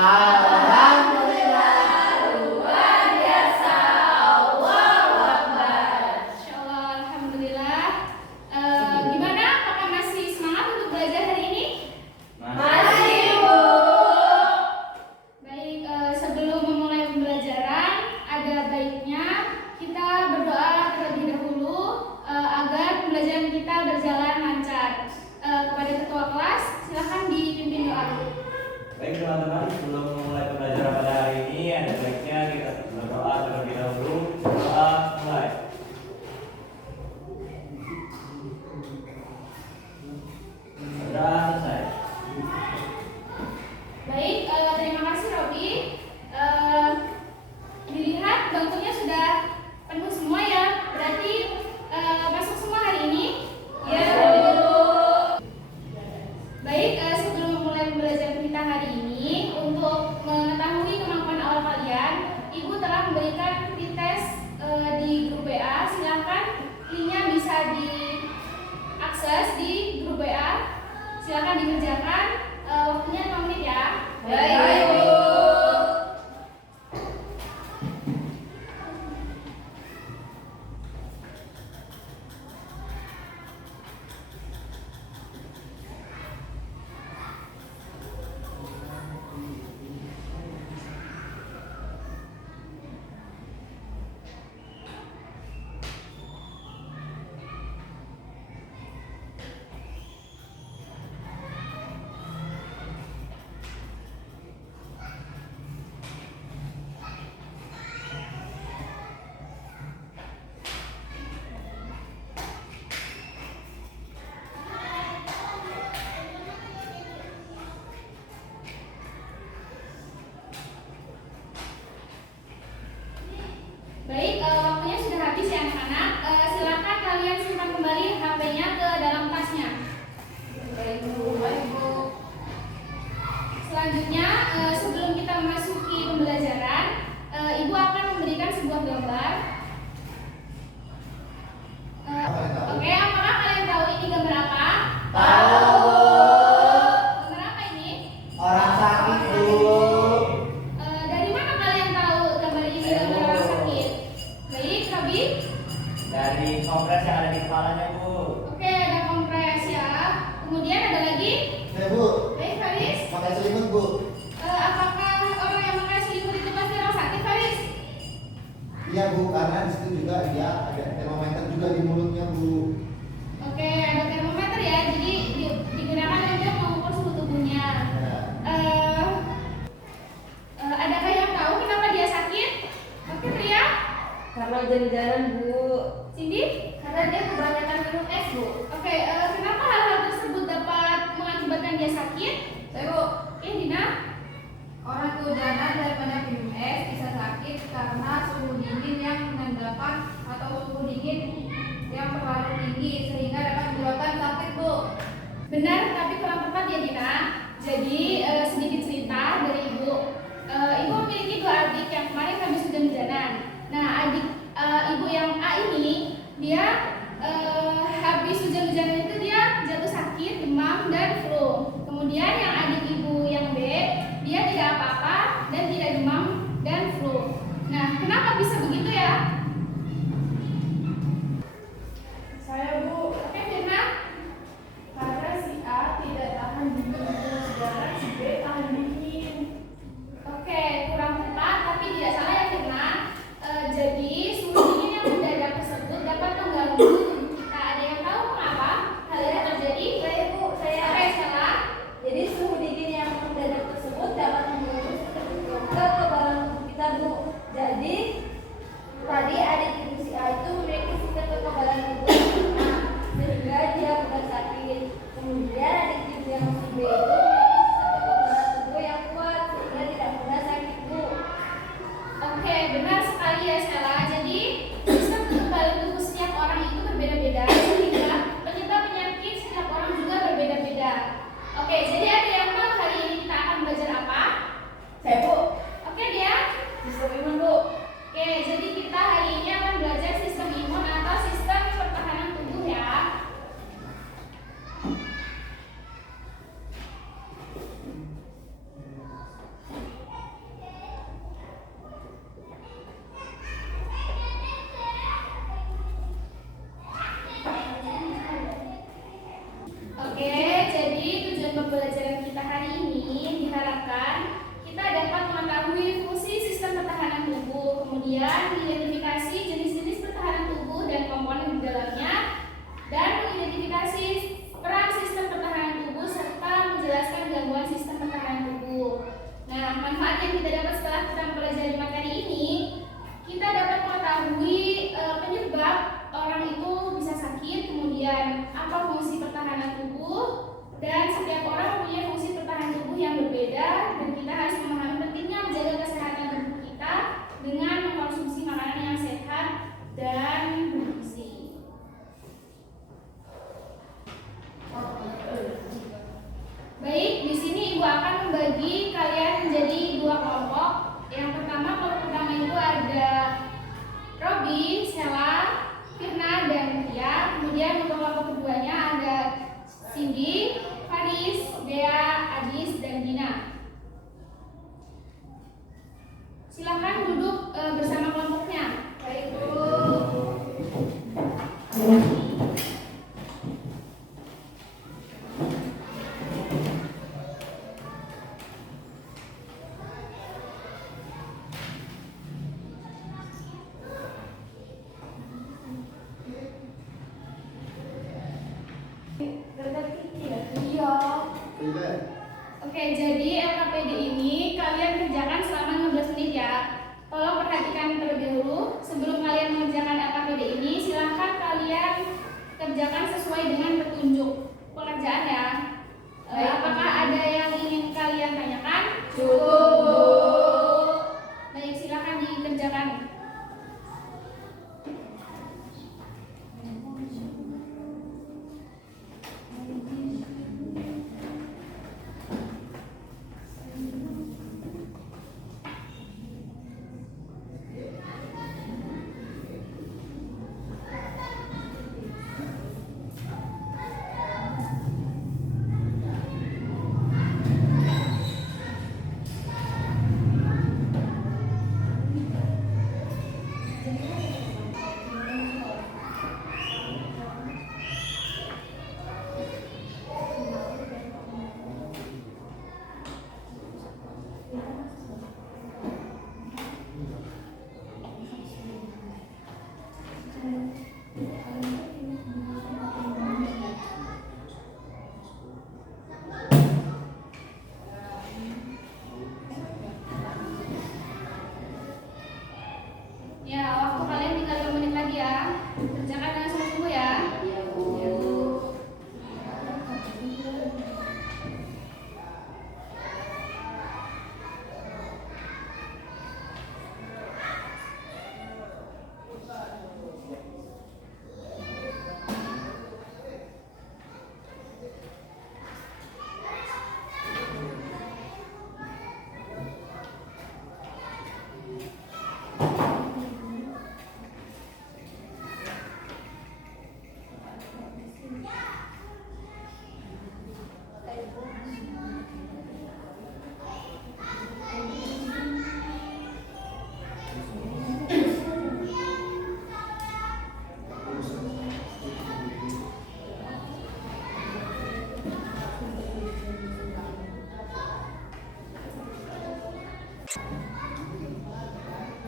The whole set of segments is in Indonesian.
Alhamdulillah, luar biasa. Allahu Akbar. Insyaallah, alhamdulillah. Gimana? Apakah masih semangat untuk belajar hari ini? Masih, Bu. Baik, sebelum memulai pembelajaran, ada baiknya kita berdoa terlebih dahulu agar pembelajaran kita berjalan lancar. Kepada ketua kelas, silakan dipimpin doa. Baik teman-teman, sebelum memulai pembelajaran pada hari ini, ada baiknya kita berdoa terlebih dahulu. Doa mulai. Sudah selesai. Baik, terima kasih Robi. Dilihat bangkunya sudah penuh semua ya. Berarti masuk semua hari ini? Ya, Bu. Baik, sebelum memulai pembelajaran kita hari ini, untuk mengetahui kemampuan awal kalian, Ibu telah memberikan tes di grup WA. Silakan linknya bisa diakses di grup WA. Silakan dikerjakan. Waktunya 5 menit ya. Baik, Bu. Baik, waktunya sudah habis ya anak-anak. Silakan kalian simpan kembali HP-nya ke dalam tasnya. Baik, Bu. Baik, Bu. Selanjutnya, sebelum kita memasuki pembelajaran, Ibu akan memberikan sebuah gambar. Oke, apakah kalian tahu ini gambar apa? Tahu. Gambar apa ini? Orang sakit, Bu. Dari mana kalian tahu gambar ini gambar orang sakit? Baik, Robi. Dari kompres yang ada di kepalanya, Bu. Oke, ada kompres ya. Kemudian ada lagi? Ya, Bu. Baik, Faris. Pakai selimut, Bu. Apakah orang yang pakai selimut itu pasti orang sakit, Faris? Iya, Bu, karena di situ juga dia ada termometer juga di mulutnya, Bu. Oke, ada termometer ya, jadi digunakan untuk mengukur suhu tubuhnya. Ya. Adakah yang tahu kenapa dia sakit? Oke, Ria. Karena jalan-jalan, Bu. Cindy? Karena dia kebanyakan minum es, Bu. Oke, kenapa hal-hal tersebut dapat mengakibatkan dia sakit? Saya, Bu. Oke, Dina? Orang kehujanan daripada minum es bisa sakit karena suhu dingin yang menandakan atau suhu dingin yang terlalu tinggi sehingga dapat menyebabkan sakit, Bu. Benar, tapi kurang tepat ya, Dina. Jadi, sedikit cerita dari Ibu. Ibu memiliki 2 adik yang kemarin habis hujan-hujanan. Nah, adik Ibu yang A ini, dia habis hujan-hujanan itu dia jatuh sakit, demam, dan flu. Kemudian yang adik Ibu yang B, dia tidak apa-apa dan tidak demam dan flu. Nah, kenapa bisa begitu ya? Saya, Bu. Oke, Firna? Karena si A tidak tahan dingin, sedangkan si B Yang pertama, kelompok pertama itu ada Robi, Sela, Firna, dan Tia. Kemudian untuk kelompok keduanya ada Cindy, Faris, Dea, Adis, dan Dina. Silakan duduk bersama kelompoknya. Baik, Bu. Iya. Oke, jadi LKPD ini kalian kerjakan selama 15 menit ya. Tolong perhatikan terlebih dahulu. Sebelum kalian mengerjakan LKPD ini, silahkan kalian kerjakan sesuai dengan petunjuk pengerjaan ya. Apakah ada yang ingin kalian tanyakan? Cukup. Baik, silahkan dikerjakan. Ya, waktu kalian tinggal 5 menit lagi ya. Kerjakan dengan sungguh-sungguh ya. Iya, Bu.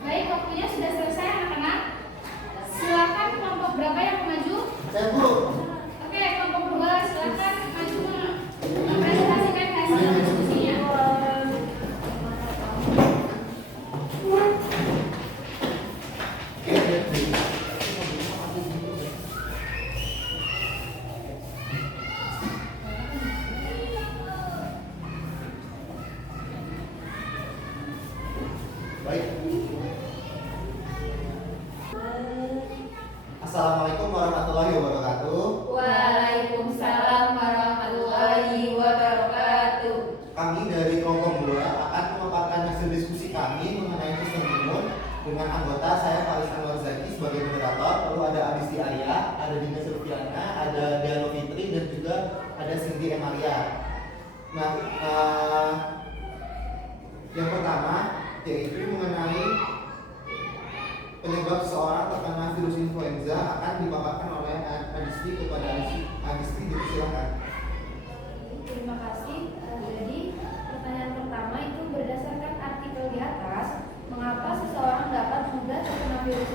Baik, waktunya sudah selesai anak-anak. Silakan kelompok berapa yang mau maju? Saya Bu. Oke, kelompok 2 silakan maju mempresentasikan hasil diskusinya. Baik. Assalamualaikum warahmatullahi wabarakatuh. Waalaikumsalam warahmatullahi wabarakatuh. Kami dari kelompok 2 akan memaparkan hasil diskusi kami mengenai sistem imun dengan anggota saya Faris Anwar Zaki sebagai moderator, lalu ada Adisti Arya, ada Dina Silviana, ada Diano Fitri, dan juga ada Cindy Emaria. Nah, yang pertama yaitu mengenai penyebab seseorang terkena virus influenza akan dipaparkan oleh Adisti kepada Adisti, dipersilakan. Terima kasih. Jadi pertanyaan pertama itu berdasarkan artikel di atas, mengapa seseorang dapat mudah terkena virus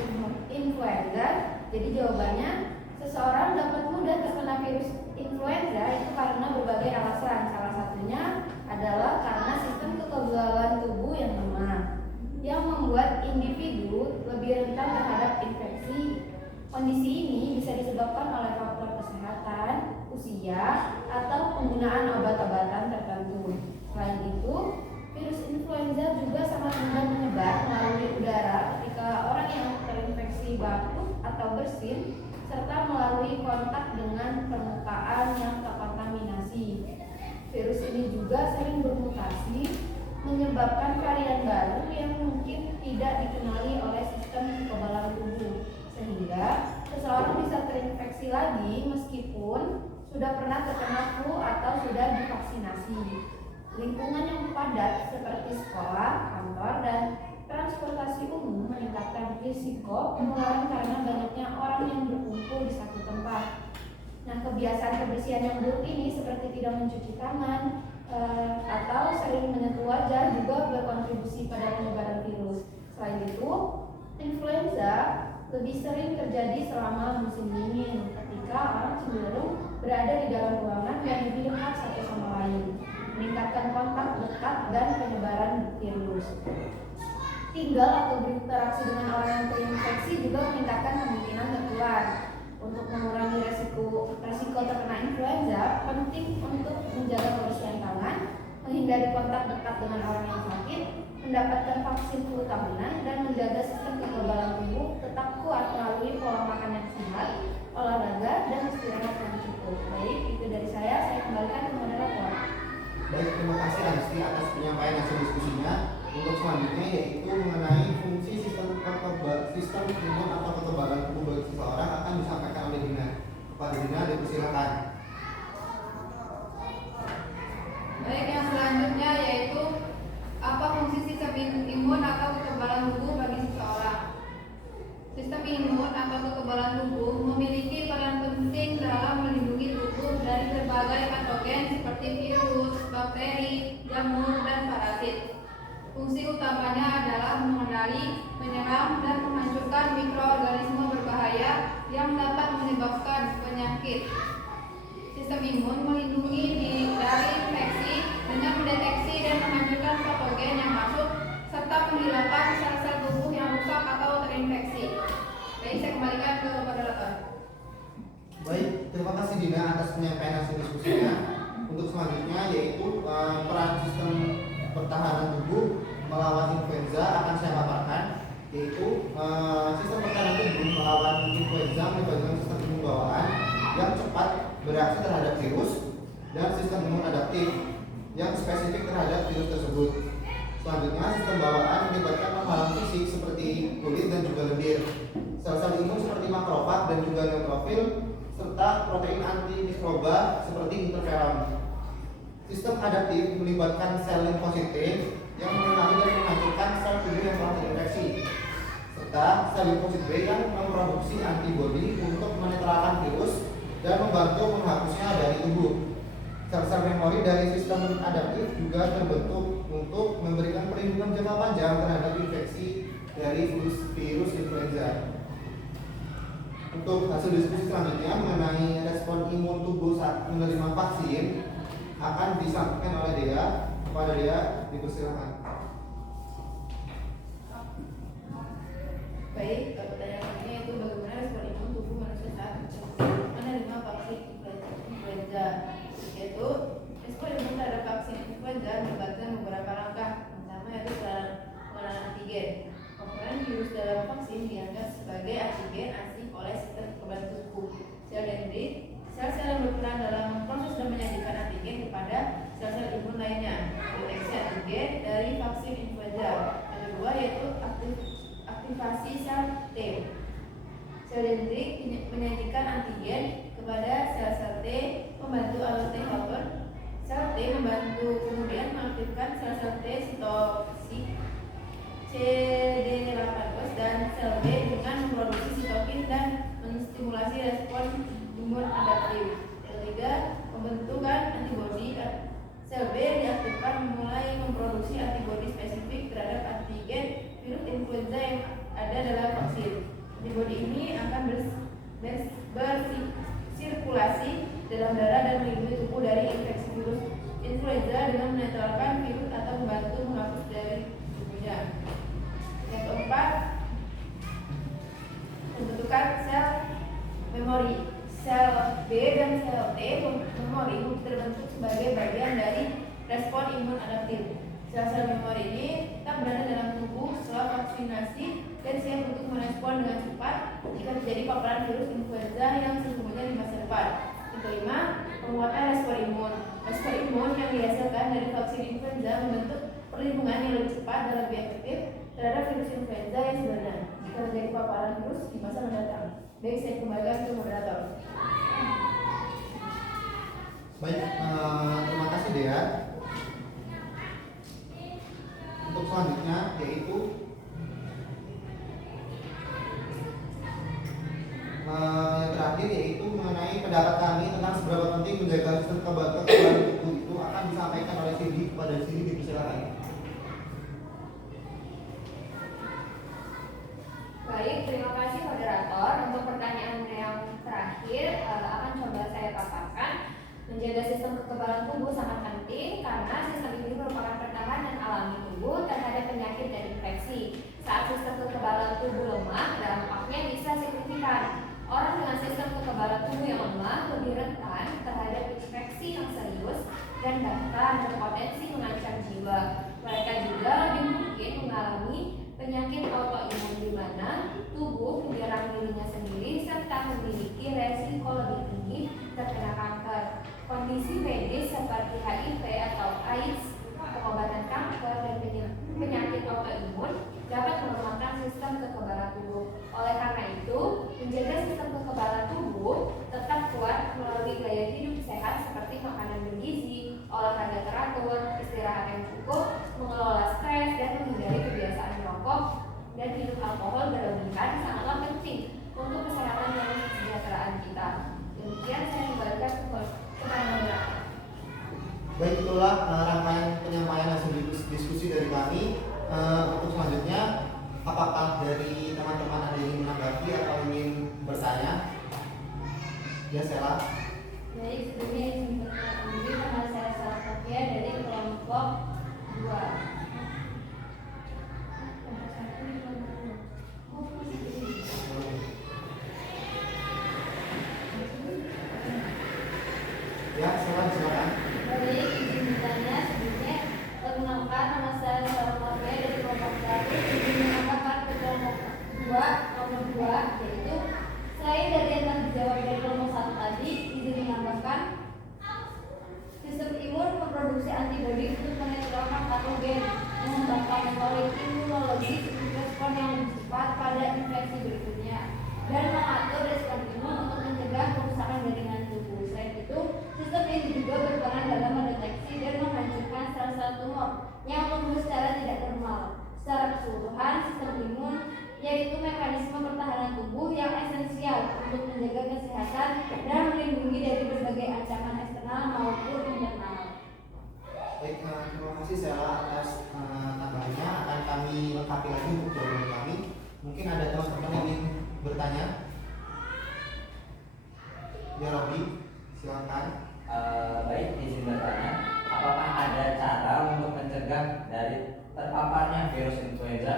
influenza? Jadi jawabannya, seseorang dapat mudah terkena virus influenza itu karena berbagai alasan. Salah satunya adalah karena sistem kekebalan tubuh yang lemah, yang membuat individu lebih rentan terhadap infeksi. Kondisi ini bisa disebabkan oleh faktor kesehatan, usia, atau penggunaan obat-obatan tertentu. Selain itu, virus influenza juga sangat mudah menyebar melalui udara ketika orang yang terinfeksi batuk atau bersin, serta melalui kontak dengan permukaan yang terkontaminasi. Virus ini juga sering bermutasi, menyebabkan varian baru yang mungkin tidak dikenali oleh sistem kekebalan tubuh, sehingga seseorang bisa terinfeksi lagi meskipun sudah pernah terkena flu atau sudah divaksinasi. Lingkungan yang padat seperti sekolah, kantor, dan transportasi umum meningkatkan risiko penularan karena banyaknya orang yang berkumpul di satu tempat. Nah, kebiasaan kebersihan yang buruk ini seperti tidak mencuci tangan atau sering menyentuh wajah juga berkontribusi pada penyebaran virus. Selain itu, influenza lebih sering terjadi selama musim dingin ketika orang cenderung berada di dalam ruangan dan lebih dekat satu sama lain, meningkatkan kontak dekat dan penyebaran virus. Tinggal atau berinteraksi dengan orang yang terinfeksi juga meningkatkan kemungkinan tertular. Untuk mengurangi resiko terkena influenza, penting untuk menjaga kebersihan tangan, menghindari kontak dekat dengan orang yang sakit, mendapatkan vaksin flu tahunan, dan menjaga sistem kekebalan tubuh tetap kuat melalui pola makan yang sehat, olahraga, dan istirahat yang cukup. Baik, itu dari saya kembalikan ke moderator. Baik, terima kasih Anisti atas penyampaian hasil diskusinya. Untuk selanjutnya yaitu mengenai fungsi sistem imun atau kekebalan tubuh bagi seseorang akan disampaikan oleh Dina. Kepada Dina, dipersilakan. Baik, yang selanjutnya yaitu apa fungsi sistem imun atau kekebalan tubuh bagi seseorang. Sistem imun atau kekebalan tubuh memiliki peran penting dalam melindungi tubuh dari berbagai patogen seperti virus, bakteri, jamur, dan parasit. Fungsi utamanya adalah mengenali, menyerang, dan menghancurkan mikroorganisme berbahaya yang dapat menyebabkan penyakit. Sistem imun melindungi dari infeksi dengan mendeteksi dan menghancurkan patogen yang masuk serta menghilangkan sel-sel tubuh yang rusak atau terinfeksi. Baik, saya kembalikan ke moderator. Baik, terima kasih Dina atas penyampaian hasil diskusinya. Untuk selanjutnya yaitu peran sistem pertahanan tubuh melawan influenza akan saya paparkan, yaitu sistem pertahanan tubuh melawan influenza melibatkan sistem imun bawaan yang cepat bereaksi terhadap virus dan sistem imun adaptif yang spesifik terhadap virus tersebut. Selanjutnya, sistem bawaan melibatkan penghalang fisik seperti kulit dan juga lendir, sel-sel imun seperti makrofag dan juga neutrofil, serta protein anti mikroba seperti interferon. Sistem adaptif melibatkan sel limfosit T yang mengenali dan menghancurkan sel tubuh yang telah terinfeksi, serta sel limfosit B yang memproduksi antibodi untuk menetralkan virus dan membantu menghapusnya dari tubuh. Sel-sel memori dari sistem adaptif juga terbentuk untuk memberikan perlindungan jangka panjang terhadap infeksi dari virus influenza. Untuk hasil diskusi selanjutnya mengenai respon imun tubuh saat menerima vaksin akan disampaikan oleh Dea. Kepada Dea, dipersilakan. Baik, pertanyaan ini itu bagaimana respon imun tubuh manusia saat menerima vaksin influenza. Yaitu respon imun terhadap vaksin influenza melibatkan beberapa langkah. Pertama yaitu pengenalan antigen. Komponen virus dalam vaksin dianggap sebagai antigen asing oleh sistem kekebalan tubuh. Sel dendrit, sel-sel yang berperan dalam proses dan menyajikan antigen kepada sel-sel imun lainnya. Deteksi antigen dari vaksin influenza. Yang kedua yaitu aktivasi sel T. Sel dendrit menyajikan antigen kepada sel-sel T membantu alur T helper. Sel T membantu kemudian mengaktifkan sel-sel T sitokin CD18 dan sel B dengan memproduksi sitokin dan menstimulasi respon imun adaptif. Yang ketiga, pembentukan antibodi. Sel B diaktifkan memulai memproduksi antibodi spesifik terhadap antigen virus influenza yang ada dalam vaksin. Antibodi ini akan bersirkulasi dalam darah dan melindungi tubuh dari infeksi virus influenza dengan menetralkan virus atau membantu menghapus dari tubuhnya. Yang keempat, pembentukan sel memori. Sel B dan sel T memori terbentuk sebagai bagian dari respon imun adaptif. Sel-sel memori ini tetap berada dalam tubuh setelah vaksinasi dan siap untuk merespon dengan cepat jika terjadi paparan virus influenza yang sesungguhnya di masa depan. Yang kelima, penguatan respon imun. Respon imun yang dihasilkan dari vaksin influenza membentuk perlindungan yang lebih cepat dan lebih efektif terhadap virus influenza yang sebenarnya jika terjadi paparan virus di masa mendatang. Baik, saya kembalikan ke moderator. Baik, terima kasih Dea. Untuk selanjutnya yaitu yang terakhir yaitu mengenai pendapat kami tentang seberapa penting menjaga sistem kekebalan tubuh itu akan disampaikan oleh Cindy. Kepada Cindy dipersilakan. Baik, terima kasih moderator. Untuk pertanyaan yang terakhir akan coba saya paparkan. Menjaga sistem kekebalan tubuh sangat penting karena sistem ini merupakan pertahanan alami tubuh terhadap penyakit dan infeksi. Saat sistem kekebalan tubuh lemah, dampaknya bisa signifikan. Orang dengan sistem kekebalan tubuh yang lemah lebih rentan terhadap infeksi yang serius dan bahkan berpotensi mengancam jiwa. Mereka juga lebih mungkin mengalami penyakit autoimun di mana tubuh menyerang dirinya sendiri serta memiliki resiko lebih tinggi terkena kanker. Kondisi medis seperti HIV atau AIDS, pengobatan kanker, dan penyakit autoimun dapat melemahkan sistem kekebalan tubuh. Oleh karena itu, menjaga sistem kekebalan tubuh tetap kuat melalui gaya hidup sehat seperti makanan bergizi, olahraga teratur, istirahat yang cukup, mengelola stres, dan menghindari kebiasaan merokok dan minum alkohol berlebihan sangatlah penting untuk kesehatan dan kesejahteraan kita. Demikian saya kembalikan kepada moderator. Baik, itulah rangkaian penyampaian hasil diskusi dari kami. Untuk selanjutnya, apakah dari teman-teman ada yang ingin menanggapi atau ingin bertanya? Ya, Sela. Baik, sebelumnya izin perkenalkan diri, nama saya Sarah Sofia dari kelompok 2. Ya, Sela, silakan. Baik, izin bertanya. Sebelumnya perkenalkan, nama saya Sarah Sofia dari kelompok 1. Izin menambahkan ke kelompok 2, nomor 2, yaitu selain dari yang telah dijawab dari kelompok 1 tadi, izin menambahkan sistem imun memproduksi antibodi untuk menetralkan patogen, mengembangkan memori imunologi respon yang lebih cepat pada infeksi berikutnya, dan mengatur respon imun untuk mencegah kerusakan jaringan tubuh. Selain itu, sistem ini juga berperan dalam mendeteksi dan menghancurkan sel-sel tumor yang tumbuh secara tidak normal. Secara keseluruhan, sistem imun yaitu mekanisme pertahanan tubuh yang esensial untuk menjaga kesehatan dan melindungi dari berbagai ancaman eksternal maupun internal. Baik, terima kasih Sela atas tambahannya. Akan kami lengkapi lagi untuk jawaban kami. Mungkin ada teman-teman yang ingin bertanya. Ya, Robi, silakan. Baik, izin bertanya, apakah ada cara untuk mencegah dari terpaparnya virus influenza?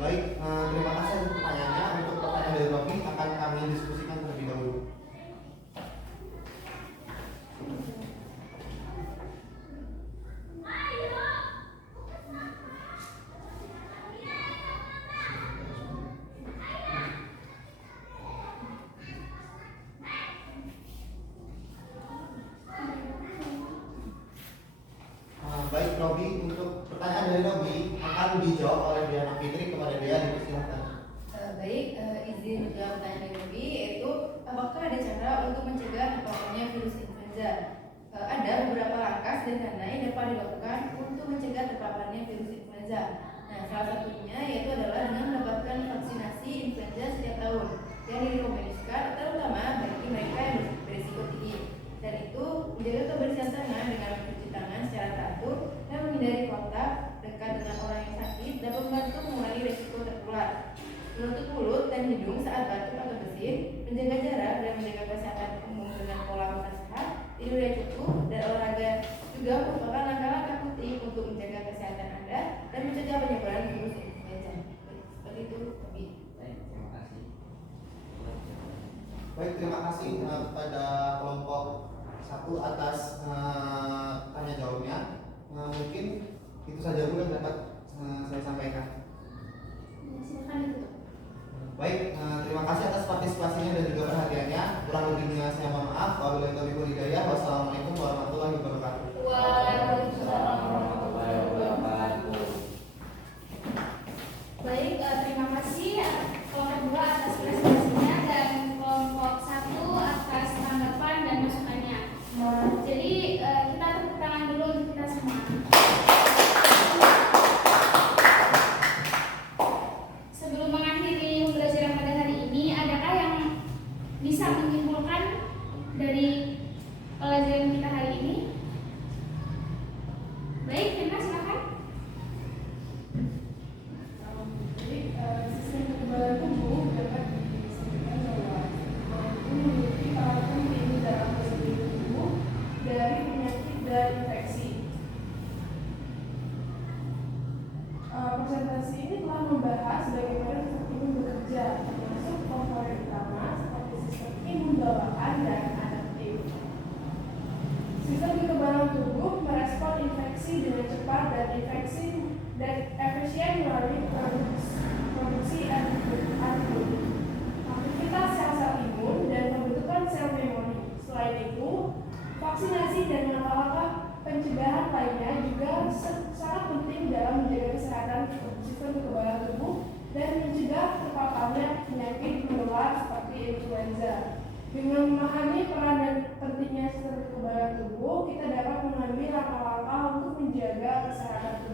Baik, terima kasih atas pertanyaannya. Untuk pertanyaan dari Robi akan kami diskusikan terlebih dahulu. Baik, Robi, untuk pertanyaan dari Robi akan dijawab oleh Diana Fitri. Kepada Dea, dipersilakan. Baik, izin menjawab pertanyaan dari Robi, yaitu apakah ada cara untuk mencegah terpaparnya virus influenza? Ada beberapa langkah sederhana yang dapat dilakukan untuk mencegah terpaparnya virus influenza. Nah, salah satunya yaitu adalah dengan mendapatkan vaksinasi influenza setiap tahun yang direkomendasikan terutama bagi mereka yang berisiko tinggi. Dan itu menjaga kebersihan tangan dengan mencuci tangan secara teratur dan menghindari kontak dekat dengan orang yang sakit dapat membantu mengurangi risiko tertular. Menutup mulut dan hidung saat batuk atau bersin, menjaga jarak dan menjaga kesehatan umum dengan pola makan sehat, tidur yang cukup, dan olahraga juga merupakan langkah-langkah penting untuk menjaga kesehatan Anda dan mencegah penyebaran virus influenza. Seperti itu, Robi. Baik, terima kasih. Baik, terima kasih kepada kelompok 1 atas tanya jawabnya. Mungkin itu saja dulu yang dapat saya sampaikan. Silakan ditutup. Baik, terima kasih atas partisipasinya dan juga perhatiannya. Kurang lebihnya saya mohon maaf. Wabillahi taufiq wal hidayah. Wassalamualaikum warahmatullahi wabarakatuh. Waalaikumsalam. Warahmatullahi wabarakatuh. Presentasi ini telah membahas bagaimana sistem imun bekerja, termasuk komponen utama seperti sistem imun bawaan dan adaptif. Sistem kekebalan tubuh merespon infeksi dengan cepat dan efisien melalui produksi antibodi, aktivitas sel-sel imun, dan pembentukan sel memori. Selain itu, vaksinasi dan langkah-langkah pencegahan lainnya juga sangat penting dalam menjaga kesehatan sistem kekebalan tubuh dan mencegah terpaparnya penyakit menular seperti influenza. Dengan memahami peran dan pentingnya sistem kekebalan tubuh, kita dapat mengambil langkah-langkah untuk menjaga kesehatan tubuh.